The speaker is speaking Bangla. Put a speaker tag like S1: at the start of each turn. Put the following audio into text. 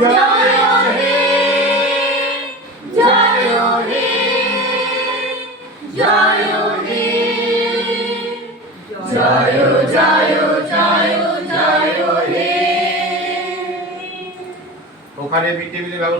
S1: জয় হে জয়
S2: ওখানে মিড ডে মিলের ব্যবস্থা